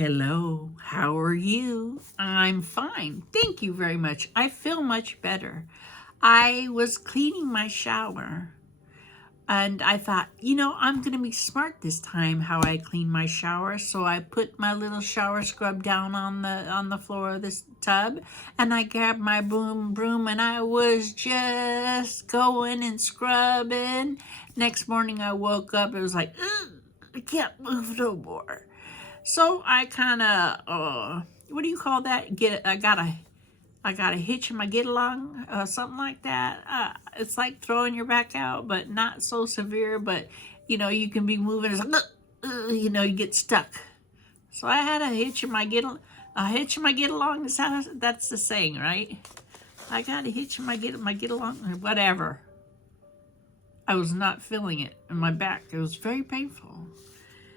Hello, how are you? I'm fine. Thank you very much. I feel much better. I was cleaning my shower and I thought, I'm going to be smart this time how I clean my shower. So I put my little shower scrub down on the floor of this tub and I grabbed my broom and I was just going and scrubbing. Next morning I woke up, it was like, ugh, I can't move no more. So I kind of, what do you call that? I got a hitch in my get along, something like that. It's like throwing your back out, but not so severe. But you can be moving. It's like, you get stuck. So I had a hitch in my get along. That's the saying, right? I got a hitch in my get along, or whatever. I was not feeling it in my back. It was very painful.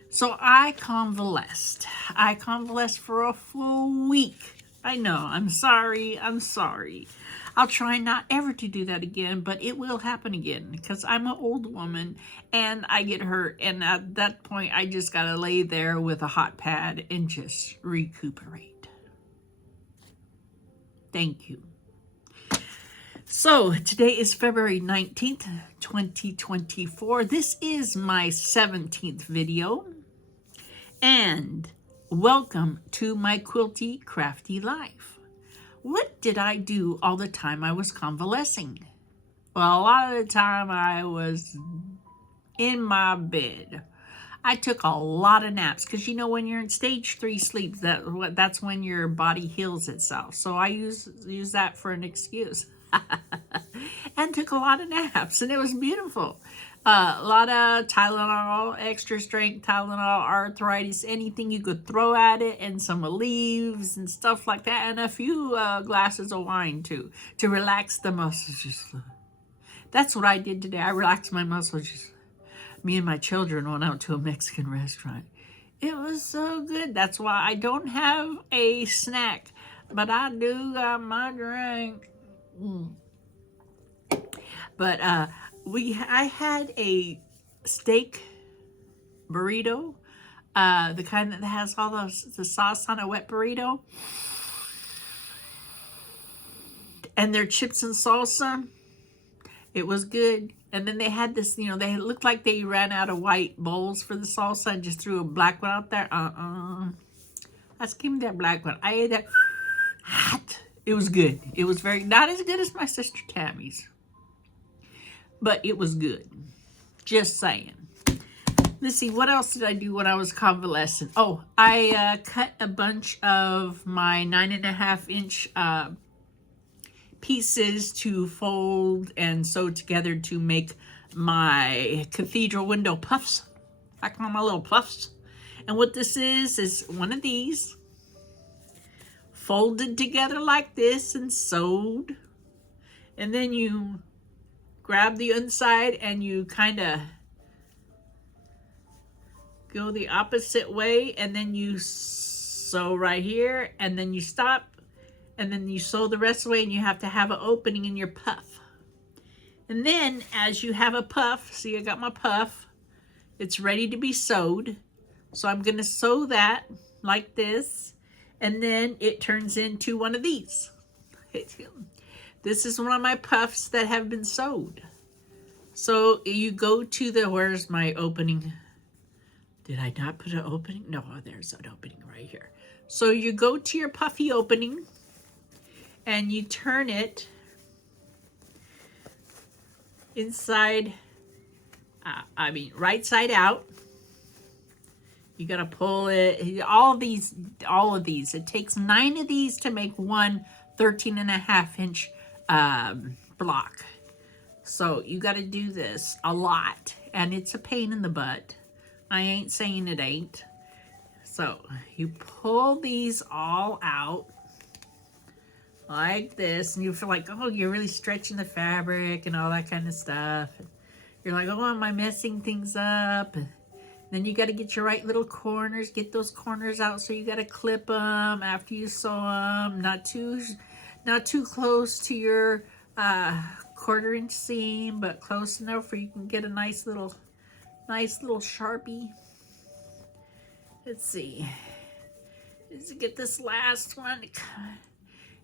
So I convalesced. I convalesced for a full week. I know, I'm sorry. I'll try not ever to do that again, but it will happen again because I'm an old woman and I get hurt. And at that point, I just got to lay there with a hot pad and just recuperate. Thank you. So today is February 19th, 2024. This is my 17th video. And welcome to my quilty crafty life. What did I do all the time I was convalescing? Well, a lot of the time I was in my bed. I took a lot of naps because when you're in stage 3 sleep, that's when your body heals itself. So I use that for an excuse. And took a lot of naps and it was beautiful. A lot of Tylenol, extra strength Tylenol, arthritis, anything you could throw at it, and some leaves and stuff like that, and a few glasses of wine too, to relax the muscles. That's what I did today. I relaxed my muscles. Me and my children went out to a Mexican restaurant. It was so good. That's why I don't have a snack, but I do got my drink. But I had a steak burrito, the kind that has all the sauce on a wet burrito, and their chips and salsa. It was good. And then they had this, they looked like they ran out of white bowls for the salsa and just threw a black one out there. Let's give me that black one. I ate that hot. It was good. It was not as good as my sister Tammy's, but it was good. Just saying. Let's see, what else did I do when I was convalescent? Oh, I cut a bunch of my 9.5-inch pieces to fold and sew together to make my cathedral window puffs. I call them my little puffs. And what this is one of these folded together like this and sewed. And then you grab the inside and you kind of go the opposite way, and then you sew right here, and then you stop, and then you sew the rest of the way, and you have to have an opening in your puff. And then as you have a puff, see I got my puff, it's ready to be sewed. So I'm going to sew that like this, and then it turns into one of these. This is one of my puffs that have been sewed. So you go to where's my opening? Did I not put an opening? No, there's an opening right here. So you go to your puffy opening and you turn it inside, right side out. You gotta pull it, all of these. It takes 9 of these to make one 13.5-inch block. So you got to do this a lot, and it's a pain in the butt. I ain't saying it ain't. So you pull these all out like this, and you feel like, oh, you're really stretching the fabric and all that kind of stuff. You're like, oh, am I messing things up? And then you got to get your right little corners, get those corners out. So you got to clip them after you sew them, not too close to your 1/4-inch seam, but close enough where you can get a nice little Sharpie. Let's see. Let's get this last one.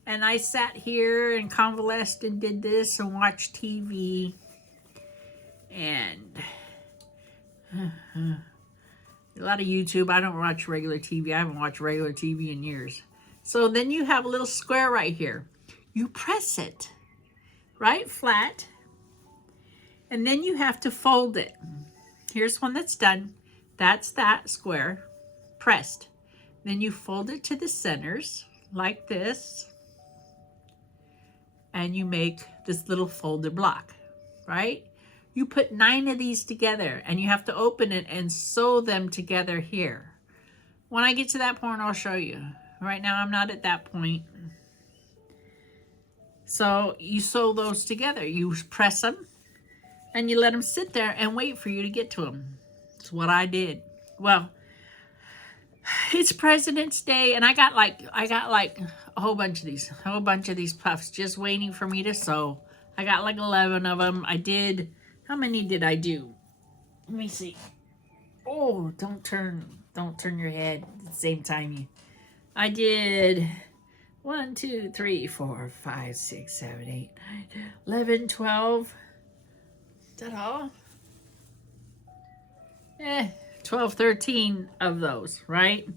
And I sat here and convalesced and did this and watched TV. And a lot of YouTube. I don't watch regular TV. I haven't watched regular TV in years. So then you have a little square right here. You press it right flat. And then you have to fold it. Here's one that's done. That's that square pressed. Then you fold it to the centers like this. And you make this little folded block, right? You put 9 of these together and you have to open it and sew them together here. When I get to that point, I'll show you. Right now, I'm not at that point. So you sew those together. You press them and you let them sit there and wait for you to get to them. That's what I did. Well, it's President's Day, and I got like a whole bunch of these puffs just waiting for me to sew. I got like 11 of them. I did. How many did I do? Let me see. Oh, don't turn your head at the same time. I did 1, 2, 3, 4, 5, 6, 7, 8, 9, 11, 12. Is that all? 12, 13 of those, right?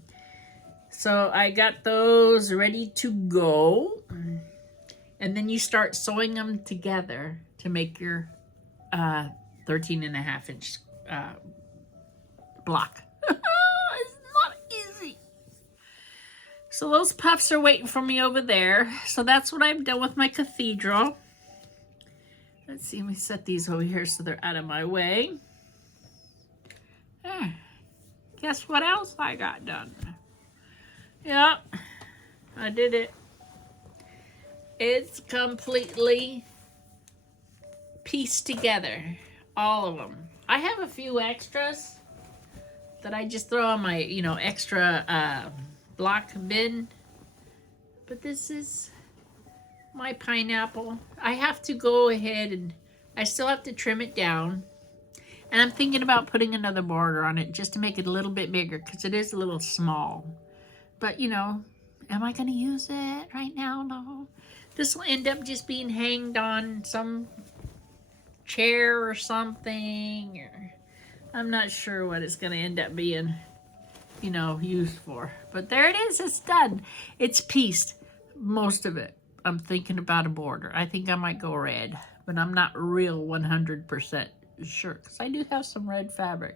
So I got those ready to go. And then you start sewing them together to make your 13.5-inch block. It's not easy. So those puffs are waiting for me over there. So that's what I've done with my cathedral. Let's see, let me set these over here so they're out of my way. Guess what else I got done? Yep, I did it. It's completely pieced together, all of them. I have a few extras that I just throw on my, extra block bin. But this is my pineapple. I have to go ahead and I still have to trim it down. And I'm thinking about putting another border on it just to make it a little bit bigger because it is a little small. But, am I going to use it right now? No. This will end up just being hanged on some chair or something. Or I'm not sure what it's going to end up being, used for. But there it is. It's done. It's pieced. Most of it. I'm thinking about a border. I think I might go red. But I'm not real 100% sure. Because I do have some red fabric.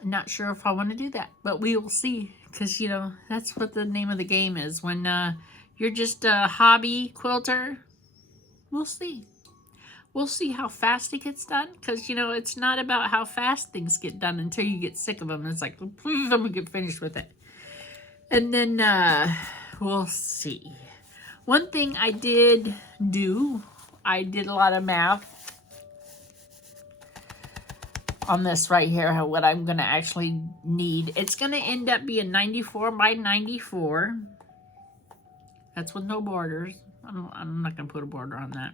I'm not sure if I want to do that. But we will see. Because, that's what the name of the game is. When you're just a hobby quilter, we'll see. We'll see how fast it gets done. Because, it's not about how fast things get done until you get sick of them. It's like, please let me get finished with it. And then we'll see. One thing I did do, I did a lot of math on this right here, what I'm going to actually need. It's going to end up being 94 by 94. That's with no borders. I'm not going to put a border on that.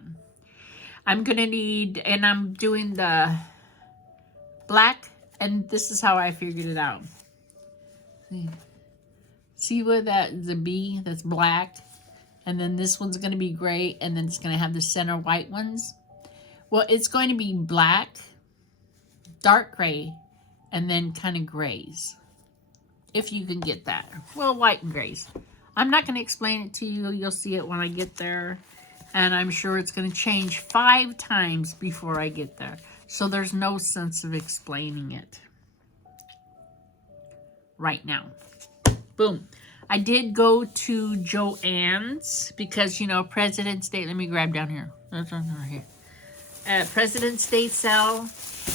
I'm going to need, and I'm doing the black, and this is how I figured it out. See where the B, that's black, and then this one's going to be gray, and then it's going to have the center white ones. Well, it's going to be black, dark gray, and then kind of grays. If you can get that. Well, white and grays. I'm not going to explain it to you. You'll see it when I get there. And I'm sure it's going to change 5 times before I get there. So there's no sense of explaining it right now. Boom. I did go to Joann's because, President's Day. Let me grab down here. That's right here. President's Day sale.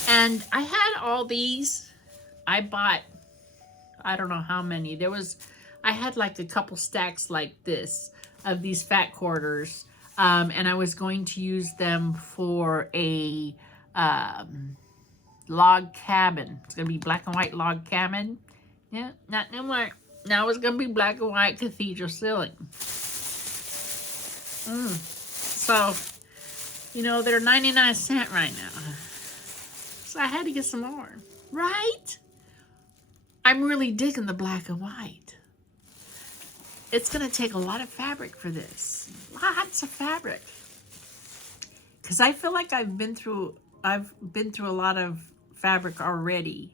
And I had all these. I bought, I don't know how many. I had like a couple stacks like this of these fat quarters. And I was going to use them for a log cabin. It's going to be black and white log cabin. Yeah, not no more. Now it's going to be black and white cathedral ceiling. So, they're 99¢ right now. So I had to get some more. Right? I'm really digging the black and white. it's going to take a lot of fabric for this. Lots of fabric. Because I feel like I've been through a lot of fabric already.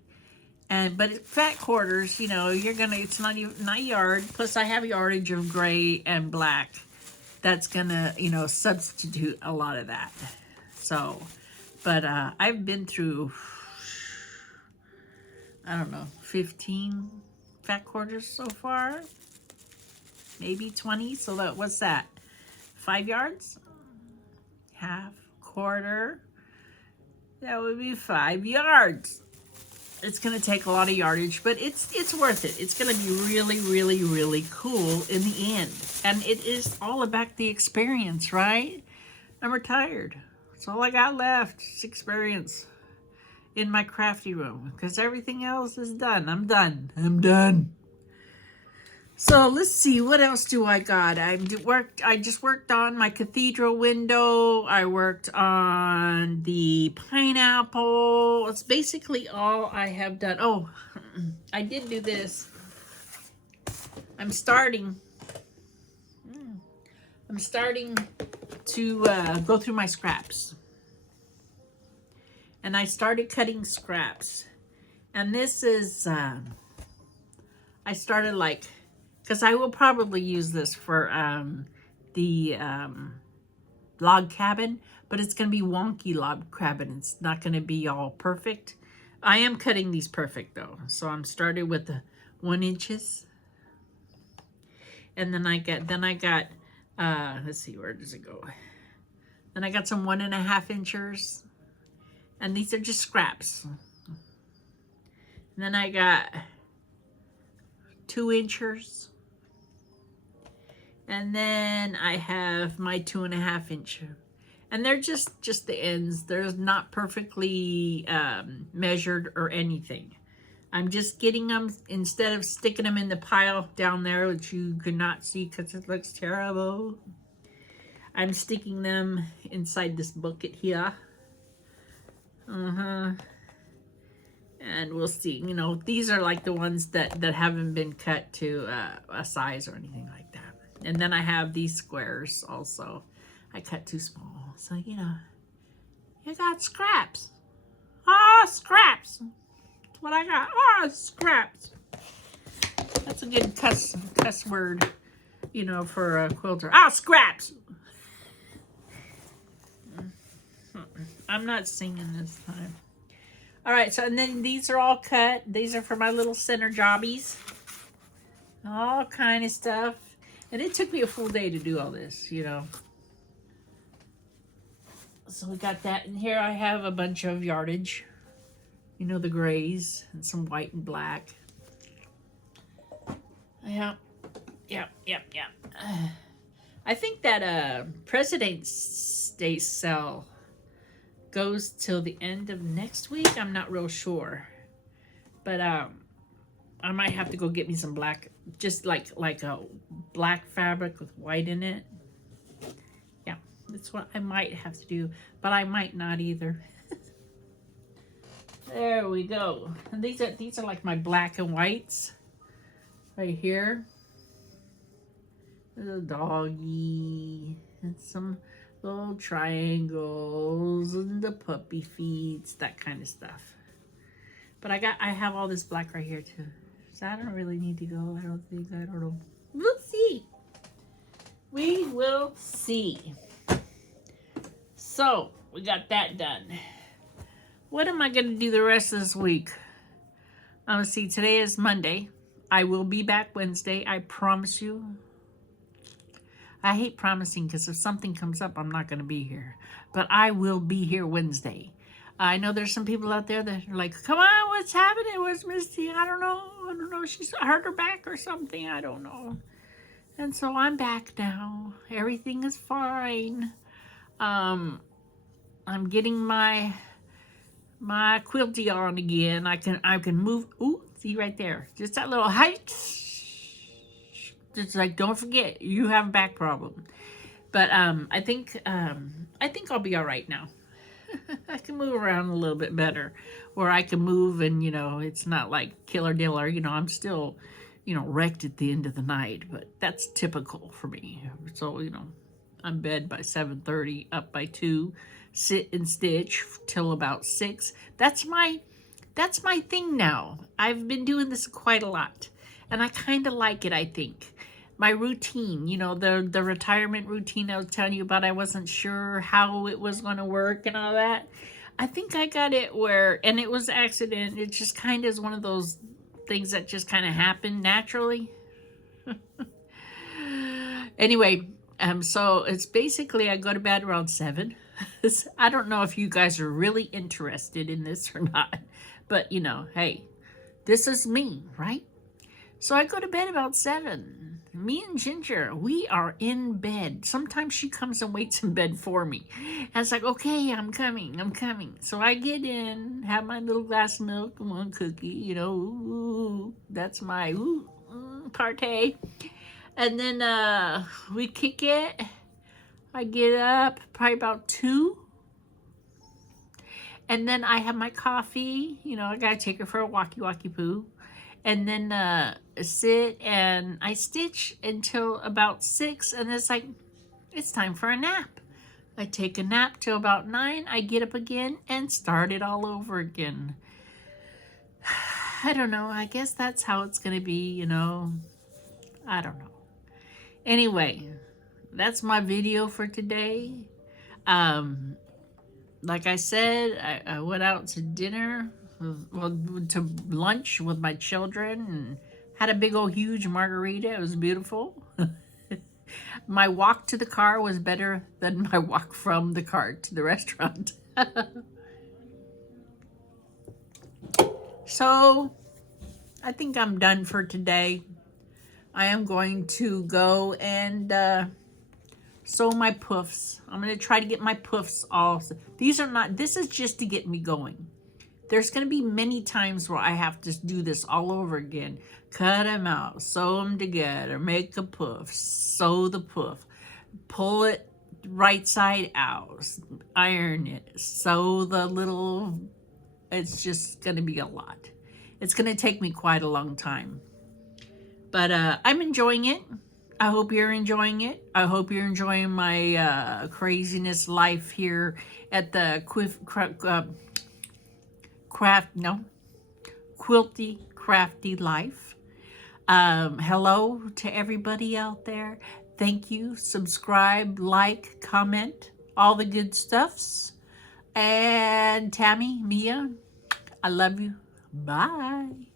But fat quarters, you know, it's not even, not yard. Plus I have yardage of gray and black. That's gonna, you know, substitute a lot of that. So, but I've been through, I don't know, 15 fat quarters so far. Maybe 20. So what's that? 5 yards? Half, quarter. That would be 5 yards. It's going to take a lot of yardage, but it's worth it. It's going to be really, really, really cool in the end. And it is all about the experience, right? I'm retired. That's all I got left is experience in my crafty room, because everything else is done. I'm done. So let's see, what else do I got? I just worked on my cathedral window. I worked on the pineapple. It's basically all I have done. Oh, I did do this. I'm starting to go through my scraps. And I started cutting scraps. And this is, I started like, because I will probably use this for the log cabin, but it's going to be wonky log cabin. It's not going to be all perfect. I am cutting these perfect though. So I'm started with the 1 inches. And then I got, let's see, where does it go? Then I got some 1.5 inches. And these are just scraps. And then I got 2 inches. And then I have my 2.5 inch. And they're just the ends. They're not perfectly measured or anything. I'm just getting them, instead of sticking them in the pile down there, which you could not see because it looks terrible. I'm sticking them inside this bucket here. And we'll see. You know, these are like the ones that haven't been cut to a size or anything like that. And then I have these squares also. I cut too small. So, you know, you got scraps. Ah, scraps. That's what I got. Ah, scraps. That's a good cuss word, you know, for a quilter. Ah, scraps. I'm not singing this time. All right, so and then these are all cut. These are for my little center jobbies. All kind of stuff. And it took me a full day to do all this, you know. So we got that. And here I have a bunch of yardage. You know, the grays and some white and black. Yeah. I think that President's Day sale goes till the end of next week. I'm not real sure. But I might have to go get me some black, just like a black fabric with white in it. Yeah, that's what I might have to do, but I might not either. There we go. And these are like my black and whites right here. There's a doggy and some little triangles and the puppy feet, that kind of stuff. But I have all this black right here too. So I don't really need to go. I don't know. We'll see. We will see. So we got that done. What am I going to do the rest of this week? Let's see. Today is Monday. I will be back Wednesday. I promise you. I hate promising because if something comes up, I'm not going to be here. But I will be here Wednesday. I know there's some people out there that are like, come on, what's happening? Where's Misty? I don't know. She's hurt her back or something. I don't know. And so I'm back now. Everything is fine. I'm getting my quilty on again. I can move. Ooh, see right there. Just that little height. Just like, don't forget, you have a back problem. But I think I'll be all right now. I can move around a little bit better, or I can move and, you know, it's not like killer diller. You know, I'm still, wrecked at the end of the night, but that's typical for me. So, I'm in bed by 7:30, up by 2, sit and stitch till about 6. That's my thing now. I've been doing this quite a lot, and I kind of like it, I think. My routine, the retirement routine I was telling you about, I wasn't sure how it was going to work and all that. I think I got it and it was accident. It just kind of is one of those things that just kind of happen naturally. Anyway, so it's basically I go to bed around 7. I don't know if you guys are really interested in this or not, but hey, this is me, right? So I go to bed about 7. Me and Ginger, we are in bed. Sometimes she comes and waits in bed for me. And it's like, okay, I'm coming. So I get in, have my little glass of milk and one cookie, ooh, that's my partay. And then we kick it. I get up probably about 2. And then I have my coffee. I gotta take her for a walkie poo. And then sit and I stitch until about 6. And it's like, it's time for a nap. I take a nap till about 9. I get up again and start it all over again. I don't know. I guess that's how it's gonna be, I don't know. Anyway, that's my video for today. Like I said, I went out to dinner, to lunch with my children, and had a big old huge margarita. It was beautiful. My walk to the car was better than my walk from the car to the restaurant. So, I think I'm done for today. I am going to go and sew my puffs. I'm going to try to get my puffs all. This is just to get me going. There's going to be many times where I have to do this all over again. Cut them out, sew them together, make a puff, sew the puff, pull it right side out, iron it, sew the little, it's just going to be a lot. It's going to take me quite a long time. But I'm enjoying it. I hope you're enjoying it. I hope you're enjoying my craziness life here at the Quilty Crafty Life. Hello to everybody out there. Thank you. Subscribe, like, comment, all the good stuffs. And Tammy, Mia, I love you. Bye.